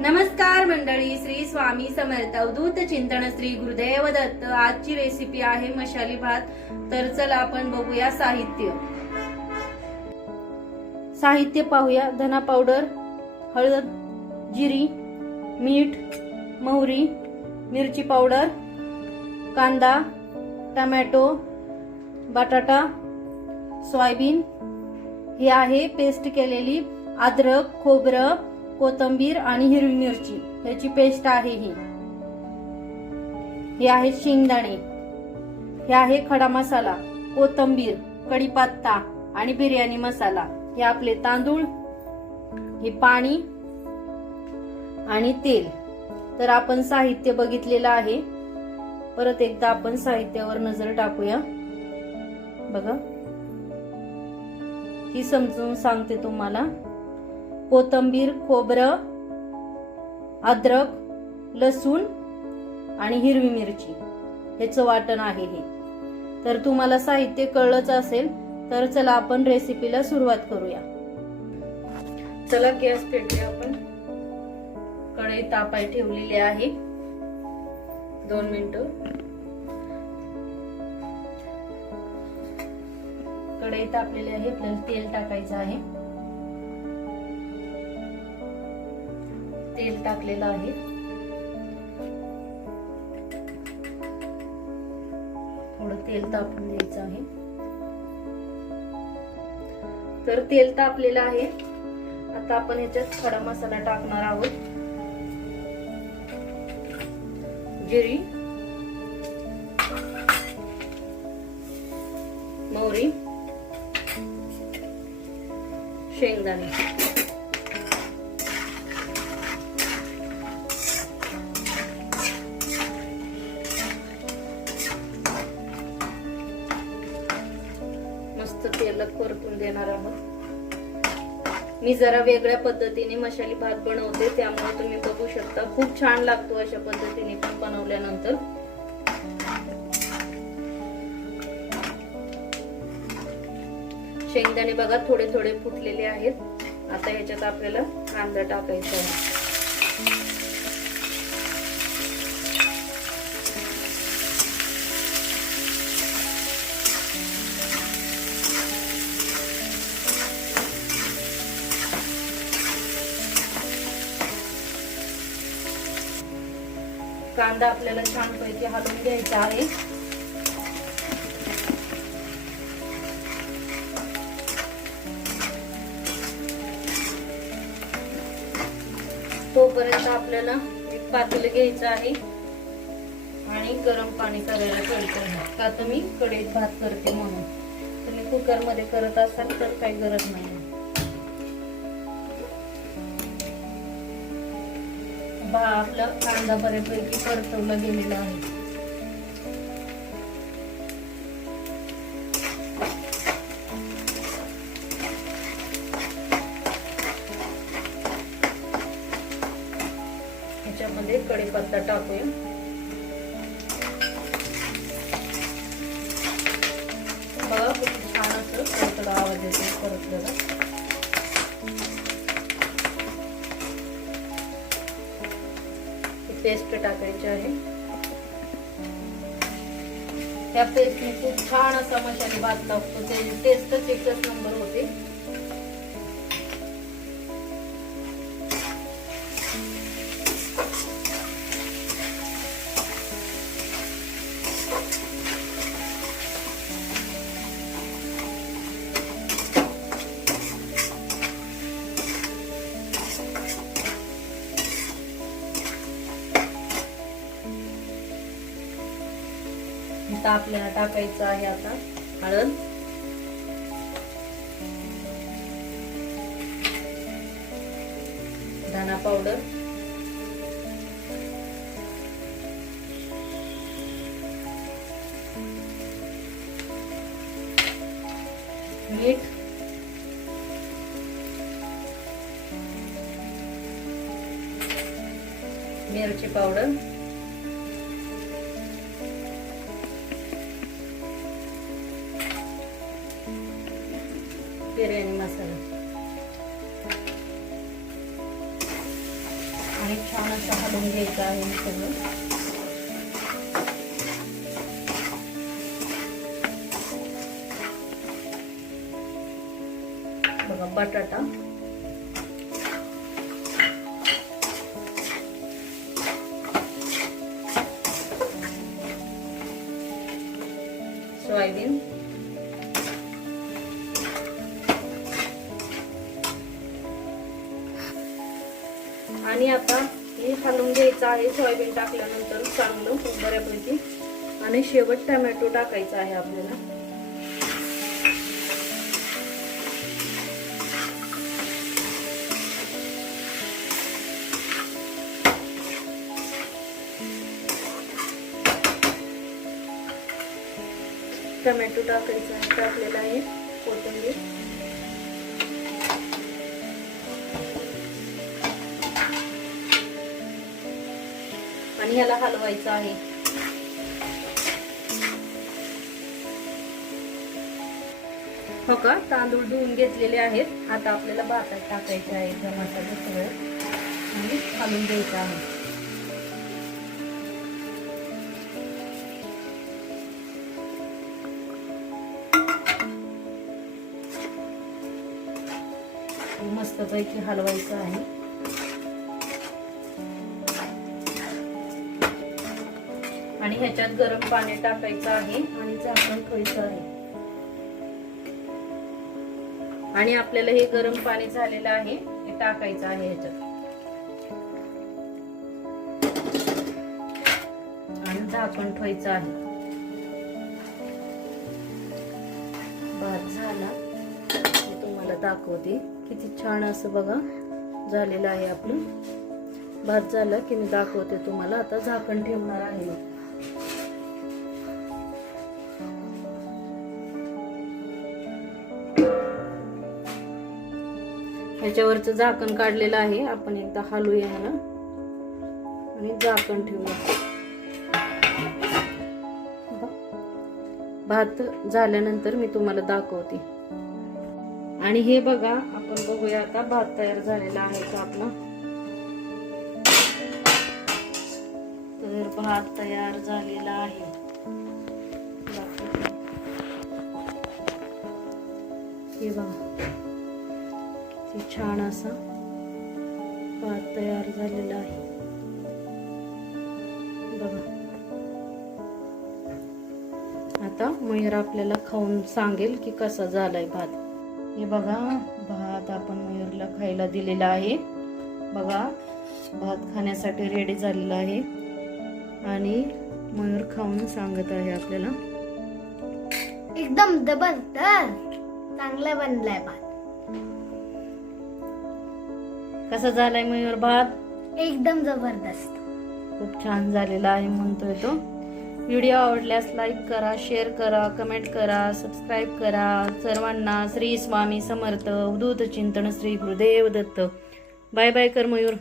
नमस्कार मंडळी, श्री स्वामी समर्थ अवधूत चिंतन श्री गुरुदेव दत्त। आजची रेसिपी आहे मसाली भात। तर चला आपण बघूया साहित्य पाहूया। धना पावडर, हळद, जिरी, मीठ, मोहरी, मिरची पावडर, कांदा, टोमॅटो, बटाटा, सोयाबीन, ही आहे पेस्ट केलेली अद्रक, खोबरं, कोथिंबीर आणि हिरवी मिरची याची पेस्ट आहे ही आहे शेंगदाणे, हे आहे खडा मसाला, कोथिंबीर, कढीपत्ता आणि बिर्याणी मसाला, हे आपले तांदूळ, हे पाणी आणि तेल। तर आपण साहित्य बघितलेलं आहे। परत एकदा आपण साहित्यावर नजर टाकूया। बघा, ही समजून सांगते तुम्हाला। कोथिंबीर, खोबरं, अद्रक, लसूण आणि हिरवी मिरची ह्याचं वाटण आहे हे। तर तुम्हाला साहित्य कळलंच असेल। तर चला आपण रेसिपीला सुरुवात करूया। चला गॅस पेटवूया आपण। कढई तापाय ठेवलेली आहे 2 मिनिटं। कढई तापलेली आहे, आपल्याला तेल टाकायचं आहे। तेल टाकलेलं आहे। थोडं तेल तापून द्यायचं आहे। तर तेल तापलेलं आहे। आता आपण ह्याच्यात खडा मसाला टाकणार आहोत। जिरी, मोहरी, शेंगदाणे, मस्त तेलात परतून देणार आहोत। मी जरा वेगळ्या पद्धतीने मसाली भात बनवते, त्यामुळे तुम्ही बघू शकता खूप छान लागतो अशा पद्धतीने पण बनवल्यानंतर। शेंगदाणे बघा थोडे थोडे फुटलेले आहेत। आता ह्याच्यात आपल्याला कांदा टाकायचा आहे। कांदा आपल्याला छानपैकी हलवून घ्यायचा आहे। तोपर्यंत आपल्याला एक पातेलं घ्यायचं आहे आणि गरम पाणी करायला ठेवायचं आहे। का तर मी कढईत भात करते म्हणून। तुम्ही कुकर मध्ये करत असाल तर काही गरज नाही। आपला कांदा बऱ्यापैकी परतवला गेलेला आहे। ह्याच्यामध्ये कढीपत्ता टाकूया। बघा खूप छान असं कडकड आवाज येतो परतलेला। पेस्ट टाकायची आहे। त्या पेस्टने खूप छान असा मसाले भात लागतो, त्याची टेस्टच एकच नंबर होते। आपल्याला टाकायचं आहे आता हळद, धना पावडर, मीठ, मिरची पावडर, बिर्याणी मसाला आणि छान असं हलवून घ्यायचं आहे हे सगळं. बघा बटाटा, सोयाबीन, आणि आता हे हलवून घ्यायचं आहे सोयाबीन टाकल्यानंतर चांगलं बऱ्यापैकी. आणि शेवट टोमॅटो टाकायचा आहे आपल्याला. टोमॅटो टाकायचा आहे, टाकलेला आहे, कोथिंबीर, आणि ह्याला हलवायचं आहे. हो का, तांदूळ धुवून घेतलेले आहेत. आता आपल्याला भातात टाकायचे आहे मसाले सगळे आणि हलवून द्यायचं आहे. मस्तपैकी हलवायचं आहे. आणि ह्याच्यात गरम पाणी टाकायचं आहे आणि झाकण ठेवायचं आहे. आणि आपल्याला हे गरम पाणी झालेलं आहे हे टाकायचं आहे ह्याच्यात आणि झाकण ठेवायचं आहे. भात झाला मी तुम्हाला दाखवते. किती छान असं बघा झालेलं आहे आपलं. भात झाला की मी दाखवते तुम्हाला. आता झाकण ठेवणार आहे. ह्याच्यावरचं झाकण काढलेलं आहे. आपण एकदा हलवूया ह्याला आणि झाकण ठेवूया. भात झाल्यानंतर मी तुम्हाला दाखवते. आणि हे बघा, आपण बघूया आता भात तयार झालेला आहे का आपला. तर भात तयार झालेला आहे. हे बघा किती छान असा भात तयार झालेला आहे. बघा आता मयूर आपल्याला खाऊन सांगेल की कसा झालाय भात. हे बघा भात आपण मयूरला खायला दिलेला आहे. बघा भात खाण्यासाठी रेडी झालेला आहे आणि मयूर खाऊन सांगत आहे आपल्याला. एकदम जबरदस्त चांगला बनलाय भात. कसा झालाय मयूर भात? एकदम जबरदस्त, खूप छान झालेला आहे म्हणतोय तो. व्हिडिओ आवडल्यास लाईक करा, शेअर करा, कमेंट करा, सबस्क्राईब करा. सर्वांना श्री स्वामी समर्थ. अवधूत चिंतन श्री गुरुदेव दत्त. बाय बाय कर मयूर.